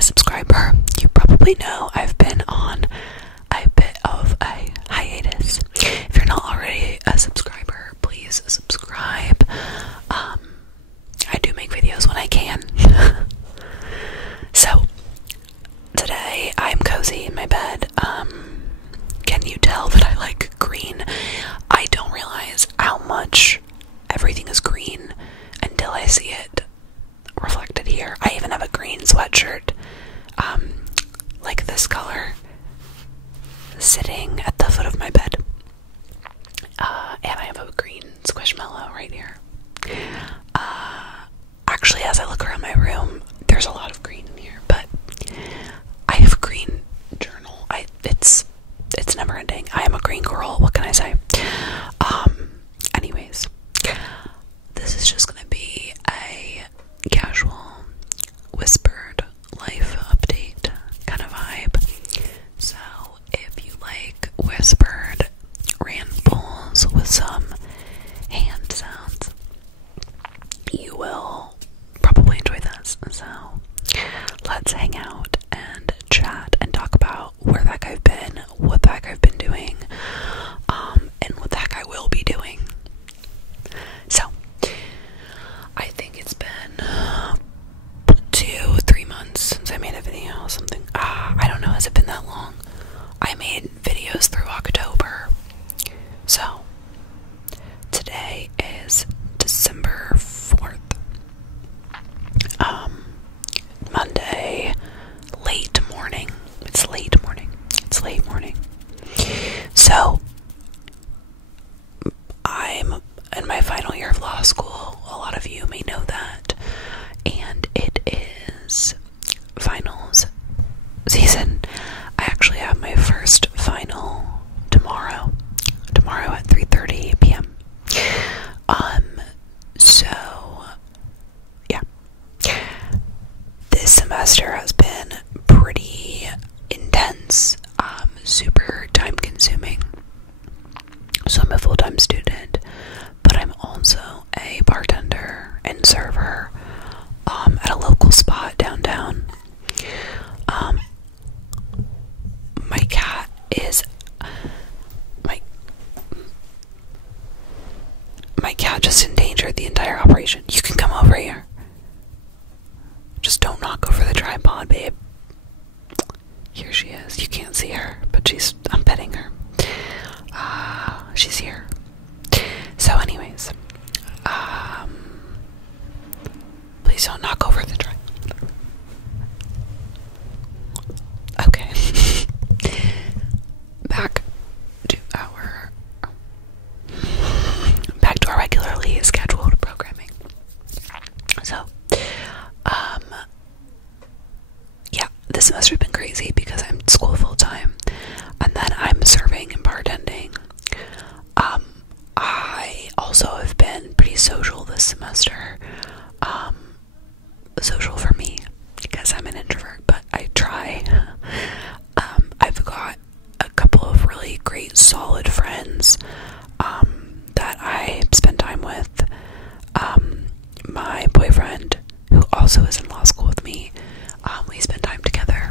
a subscriber, you probably know I've been on a bit of a hiatus. If you're not already a subscriber, please subscribe. I do make videos when I can. So, today I'm cozy in my bed. Can you tell that I like green? I don't realize how much everything is green until I see it reflected here. I even have a green sweatshirt, like this color, sitting at the foot of my bed. And I have a green squishmallow right here. Actually, as I look around my room, there's a lot of green in here, but I have a green journal. It's never ending. I am a green girl, what can I say? Anyways, this is just gonna be a casual, whispered life update kind of vibe. So, if you like whispered rambles with some hand sounds, you will probably enjoy this. So, let's hang out and chat and talk about where the heck I've been, what the heck I've been doing, and what the heck I will be doing. So, I think it's been 2-3 months since I made a video, something. I don't know, has it been that long? I made videos through October. So, today is December 4th. Monday, late morning. It's late morning. So, I'm in my final year of law school. A lot of you may know that. And it is finals season. I actually have my first final tomorrow at 3:30 p.m. So, yeah. This semester has been pretty intense, super time consuming. So I'm a full-time student, but I'm also a bartender and server at a local spot downtown. My cat is my cat just endangered the entire operation. You can come over here. Just don't knock over the tripod, babe. Here she is. You can't see her, but I'm petting her. She's here. So anyways, please don't knock over the tripod. Okay. Back to our regularly scheduled programming. So, yeah, this semester has been crazy because I'm in school full time, and then I'm serving and bartending. I also have been pretty social this semester. Social for me because I'm an introvert, but I try. I've got a couple of really great, solid friends that I spend time with. My boyfriend, who also is in law school with me, we spend time together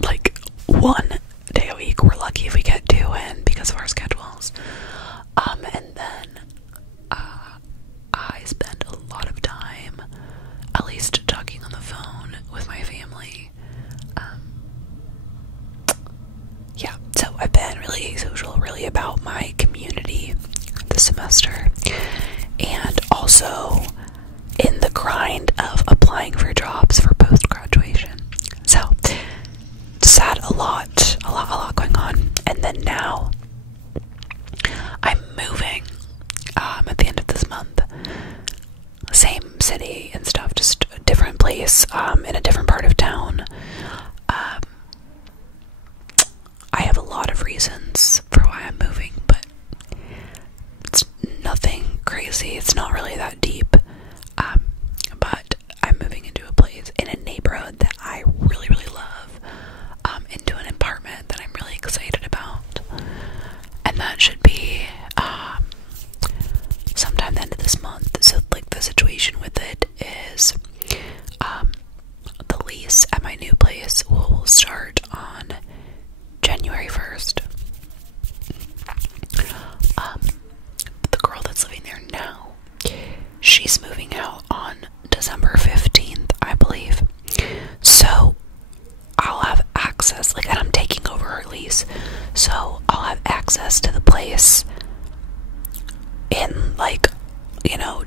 like 1 day a week. We're lucky if we get 2 in because of our schedules. And then I spend a lot of time, at least talking on the phone with my family. Yeah, so I've been really social, really about my community this semester, and also in the grind of applying for jobs for post-graduation. So, just had a lot going on. And then now, I'm moving at the end of this month. Same city and stuff, just a different place, in a different part of town. I have a lot of reasons for why I'm moving, but it's nothing crazy. It's not really that deep. But I'm moving into a place in a neighborhood that I really, really love, into an apartment that I'm really excited about. And that should be sometime the end of this month. So, like, the situation with it is the my new place will start on January 1st. The girl that's living there now, she's moving out on December 15th, I believe. So I'll have access, like, and I'm taking over her lease, so I'll have access to the place in, like,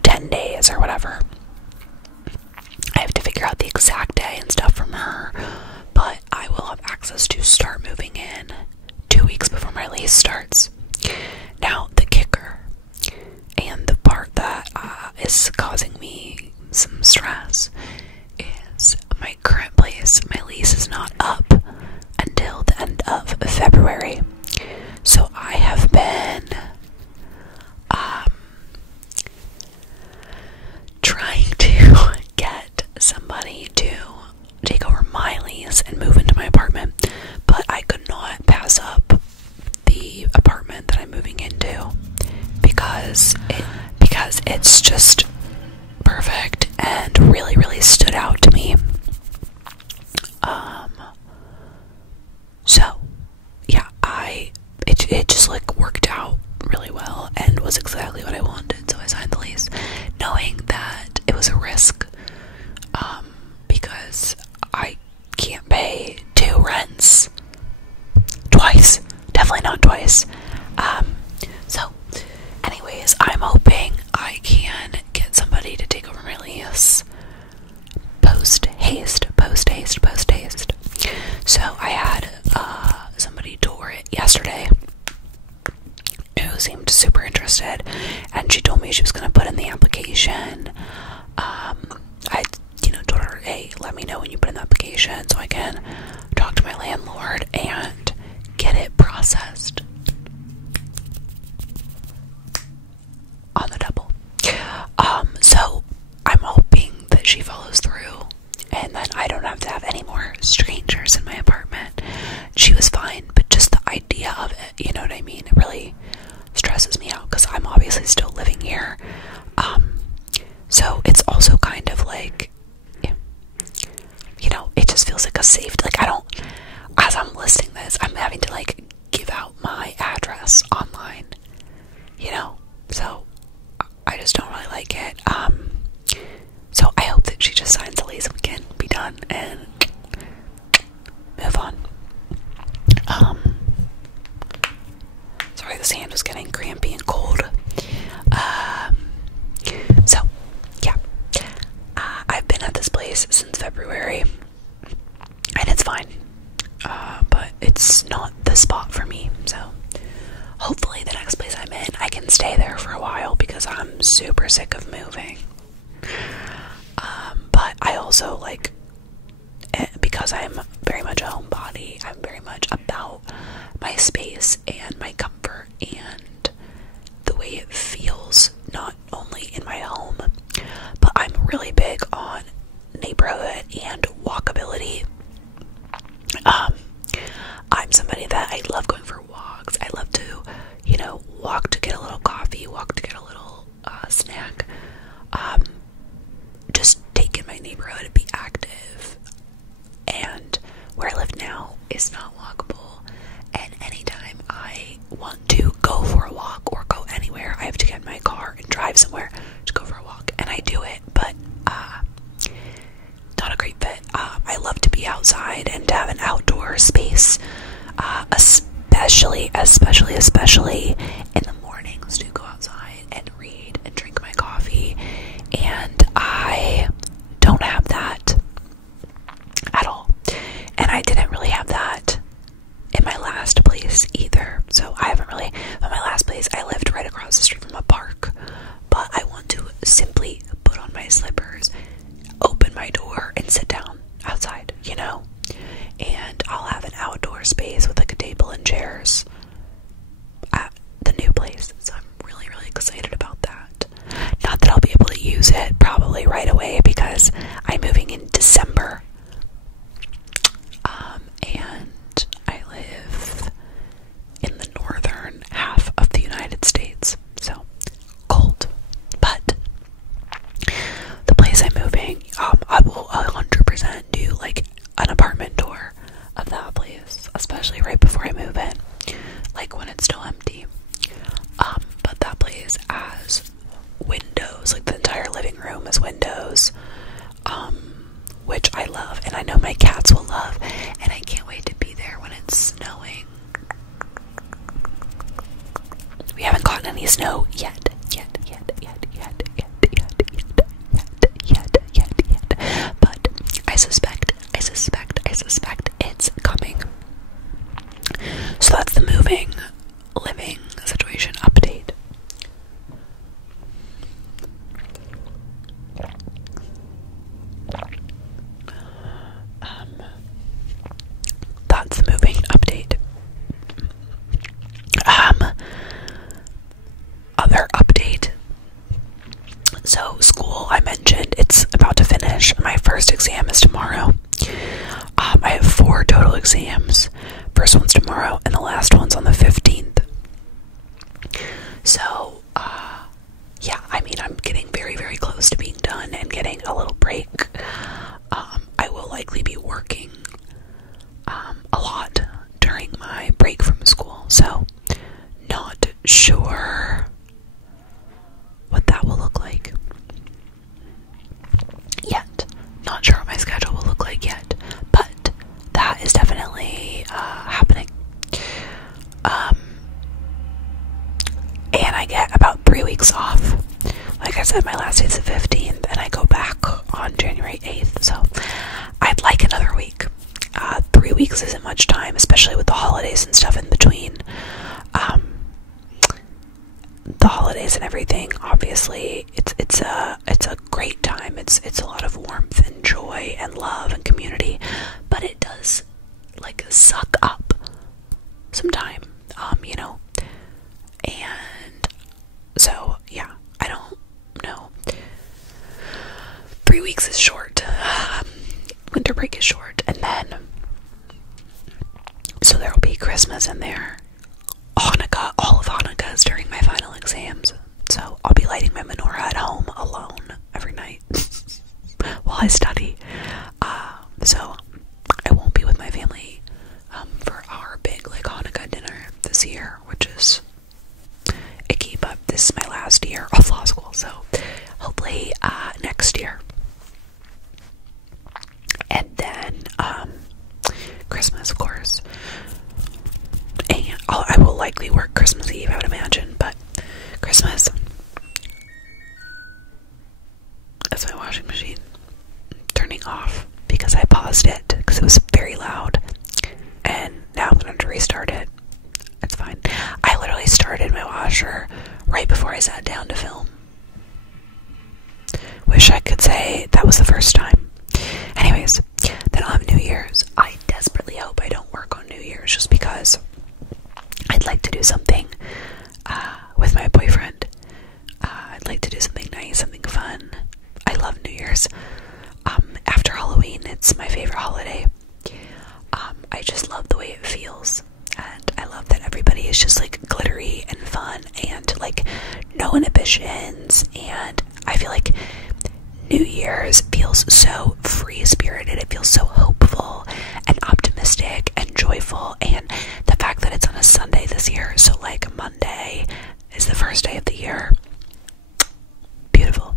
10 days or whatever. I have to figure out the exact day and stuff from her, but I will have access to start moving in 2 weeks before my lease starts. Now, the kicker, and the part that is causing me some stress, is my current place. My lease is not up until the end of February. So I have been trying to get somebody to take over my lease and move into my apartment, but I could not pass up the apartment that I'm moving into because it's just perfect and really, really stood out to me. So yeah, it just like worked out really well and was exactly what I wanted. So I signed the lease, knowing that it was a risk, because I can't pay 2 rents twice. Definitely not twice. So anyways, I'm hoping I can get somebody to take over my lease post haste. So I had somebody tour it yesterday who seemed super interested, and she told me she was going to put in the application. I told her, hey, let me know when you put in the application so I can talk to my landlord and get it processed on the double. So I'm hoping that she follows through, and then I don't have to have any more strangers in my apartment. She was fine, but just the idea of it, you know what I mean? It really stresses me out because I'm obviously still living here. So it's also kind of like, it just feels like a safe, like as I'm listing this, I'm having to like give out my address online, so I just don't really like it. So I hope that she just signs the lease and we can be done and move on. Sorry, this hand was getting crampy and cold. So yeah, I've been at this place since February, and it's fine, but it's not the spot for me. So hopefully the next place I'm in, I can stay there for a while because I'm super sick of moving. But I also like, because I'm very much a homebody, I'm very much about my space and my comfort and the way it feels, not only in my home, but I'm really big on neighborhood and walkability. I'm somebody that I love going for walks. I love to, walk to get a little coffee, walk to get a little snack. Just take in my neighborhood and be active. And where I live now is not walkable. And anytime I want to go for a walk or go anywhere, I have to get in my car and drive somewhere to go for a walk. And I do it, but not a great fit. I love to be outside and to have an outdoor space, especially in the mornings, to go outside and read and drink my coffee. And I don't have that at all. And I didn't really have that in my last place either. So I haven't really, but my last place, I lived right across the street from a park. But I want to simply put on my slippers, open my door, and sit down outside, and I'll have an outdoor space with like a table and chairs at the new place. So I'm really, really excited about that. Not that I'll be able to use it probably right away because I'm moving in December. And I live in the northern half of the United States, so cold. But the place I'm moving, I will 100% do like an and I know my cats will love, and I can't wait to be there when it's snowing. We haven't gotten any snow yet. But I suspect it's coming. So that's the moving, living situation update. That's the moving update. Other update. So school, I mentioned, it's about to finish. My first exam is tomorrow. I have 4 total exams. First one's tomorrow, and the last one's on the 15th. So, yeah, I mean, I'm getting very, very close to being done and getting a little break. I will likely be working a lot during my break from school, so not sure what that will look like yet. Not sure what my schedule will look like yet, but that is definitely happening. And I get about 3 weeks off. Like I said, my last day is the 15th, and I go back on January 8th, so I'd like another week. 3 weeks isn't much time, especially with the holidays and stuff in between. The holidays and everything, obviously, it's a great time. It's a lot of warmth and joy and love and community, but it does like suck up some time, you know. And so yeah, I don't know. 3 weeks is short. Winter break is short, and then so there will be Christmas in there. Hanukkah, all of Hanukkah is during my final exams, so I'll be lighting my menorah at home alone every night while I study. So I won't be with my family for our big like Hanukkah dinner this year, which is icky, but this is my last year of law school, so hopefully next year. And then Christmas, of course. And I will likely work Christmas Eve, I would imagine, but Christmas. That's my washing machine turning off because I paused it because it was very loud, and now I'm going to have to restart it. It's fine. I literally started my washer right before I sat down to film. Wish I could say that was the first time. Anyways, then I'll have New Year's. I desperately hope I don't work on New Year's just because I'd like to do something with my boyfriend. I'd like to do something nice, something fun. I love New Year's. After Halloween, it's my favorite holiday. I just love the way it feels, and I love that everybody is just like glittery and fun and like no inhibitions, and I feel like New Year's feels so free-spirited. It feels so hopeful and optimistic and joyful, and the fact that it's on a Sunday this year, so like Monday is the first day of the year. Beautiful.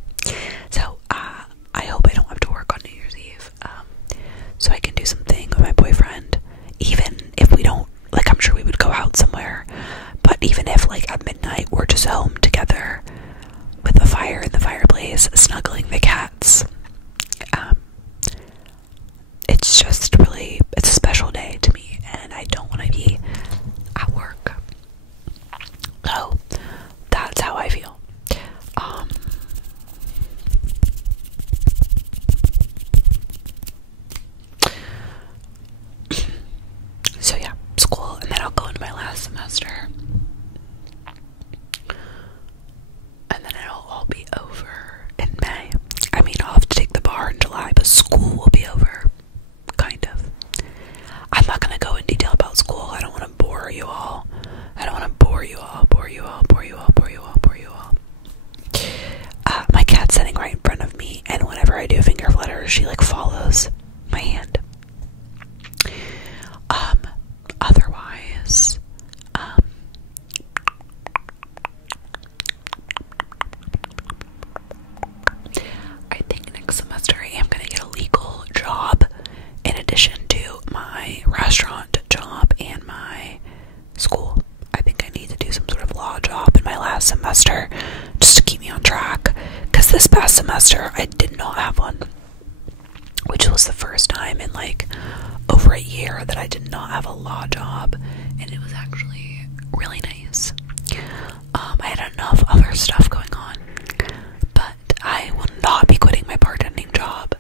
So I hope I don't have to work on New Year's Eve, so I can do something with my boyfriend, even if we don't, like, I'm sure we would go out somewhere, but even if like at midnight we're just home together with a fire in the fireplace, snuggling the cats. It's just really, it's a special day to me, and I don't want to be at work. So that's how I feel. So yeah, school, and then I'll go into my last semester. And then it'll all be over in May. I mean, I'll have to take the bar in July, but school will be over. Kind of. I'm not gonna go in detail about school. I don't want to bore you all. My cat's sitting right in front of me, and whenever I do finger flutters, she like follows my hand. Otherwise, I think next semester I am gonna get a legal job semester just to keep me on track, because this past semester I did not have one, which was the first time in like over a year that I did not have a law job, and it was actually really nice. I had enough other stuff going on, but I will not be quitting my bartending job,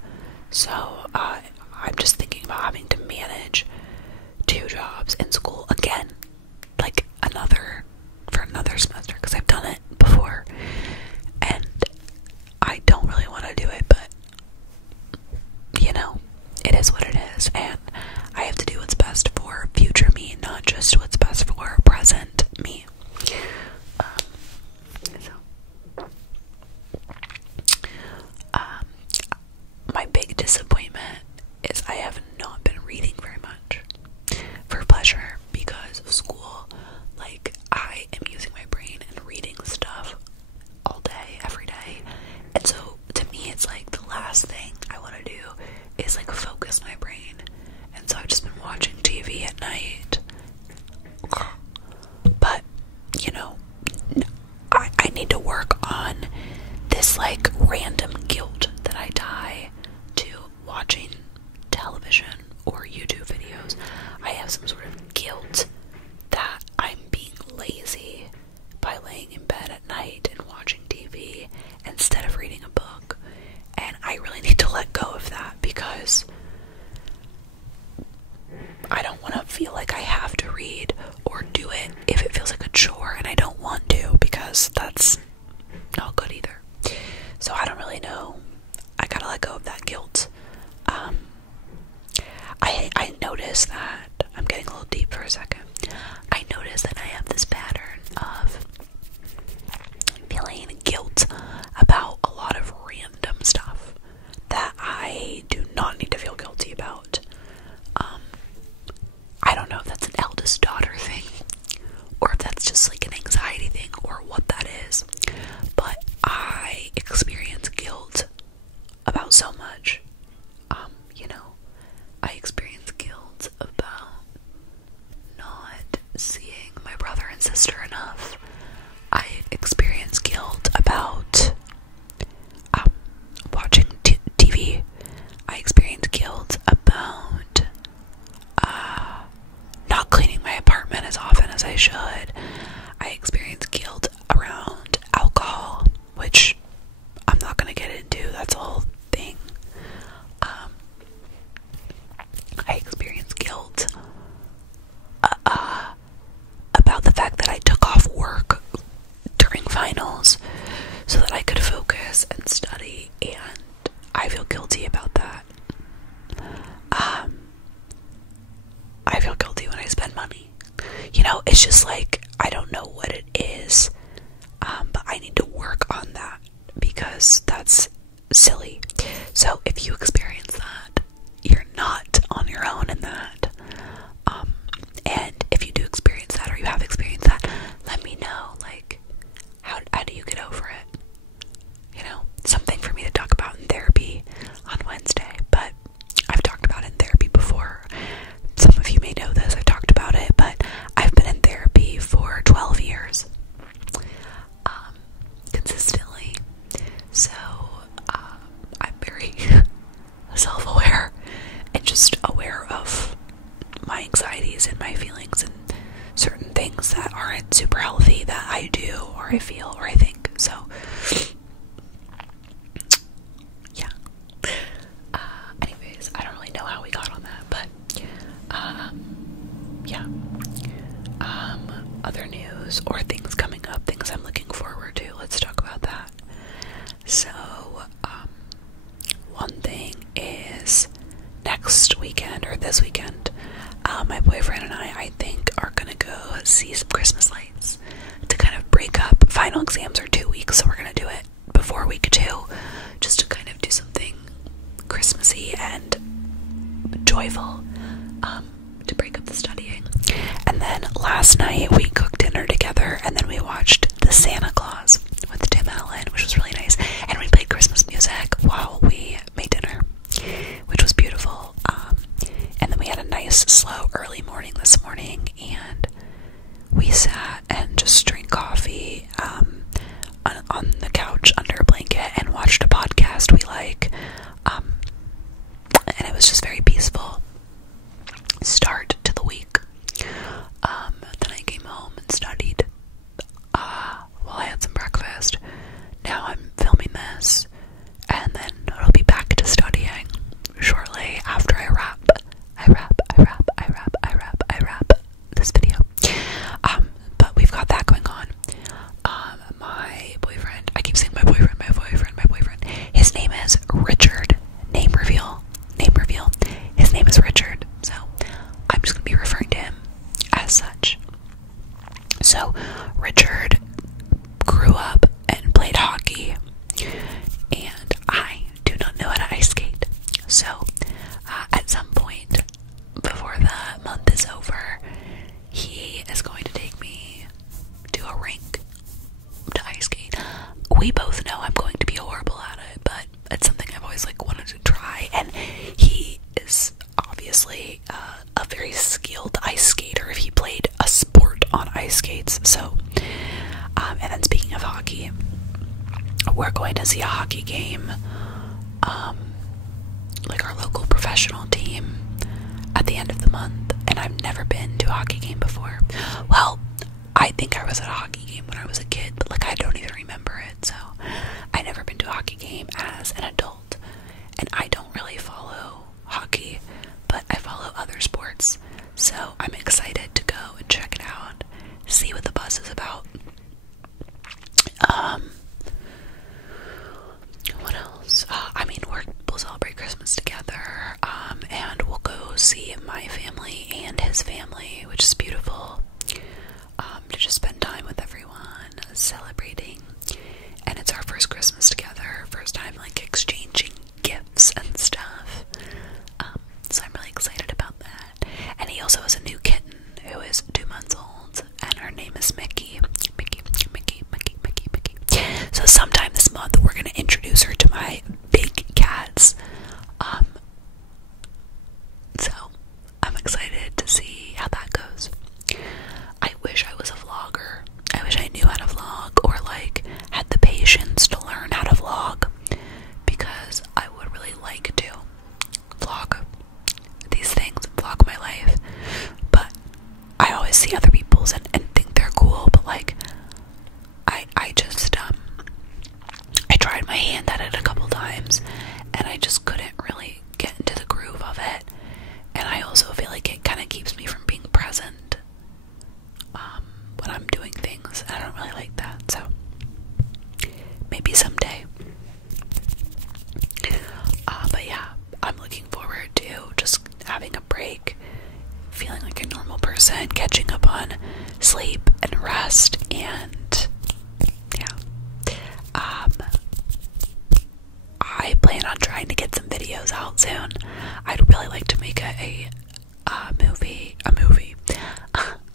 so I'm just thinking about having to manage 2 jobs in school again, like for another semester, because I've done it before, and I don't really want to do it, but you know, it is what it is, and I have to do what's best for future me, not just what's best for present me. My big disappointment is I have not been reading very much for pleasure because of school. Like, I am using my brain and reading stuff all day, every day, and so to me it's like the last thing I want to do is like focus my brain, and so I've just been watching TV at night. But you know, I need to work on this like random guilt that I tie to watching television or YouTube videos. I have some sort of guilt that I'm being lazy by laying in bed at night and watching TV instead of reading a book, and I really need to let go of that, because I don't want to feel like I have to read or do it if it feels like a chore, and I don't want to, because that's not good either. So I don't really know. I gotta let go of that guilt. I noticed that, I'm getting a little deep for a second, I noticed that I have this pattern of feeling guilt about a lot of random stuff that I do not need to feel guilty about. I don't know if that's an eldest daughter thing, or if that's just like an anxiety thing, or what that is, but I experience guilt about so much. You know, I experience guilt about not seeing my brother and sister enough. I experience guilt about watching TV. I experience guilt about not cleaning my apartment as often as I should. I experience guilt around alcohol, which I'm not going to get into. That's a whole thing. I experience guilt about the fact that I took off work during finals so that I could focus and study, and I feel guilty about that. I feel guilty when I spend money. You know, it's just like, I don't know what it is, but I need to work on that, because that's silly. So if you experience that, you're not on your own in that. And if you do experience that, or you have experienced that, let me know, like, how do you get over it? You know, something for me to talk about in therapy on Wednesday, but I've talked about it in therapy before. Some of you may know this, I've talked about it, but I've been in therapy for 12 years, consistently, so I'm very self-aware and just aware of my anxieties and my feelings and certain things that aren't super healthy that I do, or I feel, or I think. So yeah. Anyways, I don't really know how we got on that, but yeah. Other news or things coming up, things I'm looking forward to. Let's talk about that. So one thing is, next weekend, or this weekend, my boyfriend and I think, are gonna go see some Christmas lights to kind of break up. Final exams are 2 weeks, so we're gonna do it before week 2, just to kind of do something Christmassy and joyful, to break up the studying. And then last night we cooked dinner together, and then we watched The Santa Claus with Tim Allen, which was really nice, and we played Christmas music while we made dinner, which was beautiful. And then we had a nice slow early morning this morning, and we sat and just drank coffee, on the couch under a blanket and watched a podcast we like, and it was just very peaceful start to the week. Then I came home and studied while I had some breakfast. Now I'm filming this, and then I'll be back to studying shortly after I wrap this video. But we've got that going on. My boyfriend, I keep saying my boyfriend. His name is Richard. Name reveal. His name is Richard. So I'm just gonna be referring to him as such. So Richard grew up and played hockey, and I do not know how to ice skate. So at some point before the month is over, he is going to take me to a rink to ice skate. We both know I'm going to be horrible at it, but it's something I've always wanted to try, and he is obviously a very skilled ice skater if he played a sport on ice skates. So and then speaking of hockey, we're going to see a hockey game, our local professional team at the end of the month, and I've never been to a hockey game before. Well, I think I was at a hockey game when I was a kid, but I don't even remember it. So I've never been to a hockey game as an adult, and I don't really follow hockey, but I follow other sports. So I'm excited to go and check it out, see what the buzz is about. What else? We'll celebrate Christmas together, and we'll go see my family and his family, which is beautiful, to just spend time with everyone, celebrating, and it's our first Christmas together, first time, exchanging gifts and stuff, so I'm really excited about that. And he also has a new kitten who is 2 months old, and her name is Mickey. So sometime this month we're going to introduce her to my big cats. So I'm excited to see how that goes. I wish I was a vlogger. I wish I knew how to vlog, or had the patience to learn how to vlog, because I would really like to vlog these things, vlog my life. But I always see other people's and think they're cool, but I just I tried my hand at it a couple times, and I just couldn't really get into the groove of it. And I also feel like it kind of keeps me from being present when I'm doing things. I don't really like that, so maybe someday. But yeah, I'm looking forward to just having a break, feeling like a normal person, catching up on sleep and rest, and yeah. I plan on trying to get some videos out soon. I'd really like to make a movie.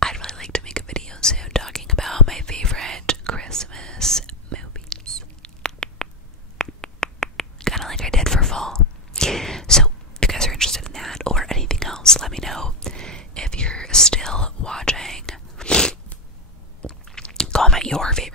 I'd really like to make a video soon talking about my favorite Christmas movies, kind of like I did for fall. So if you guys are interested in that or anything else, let me know. If you're still watching, comment your favorite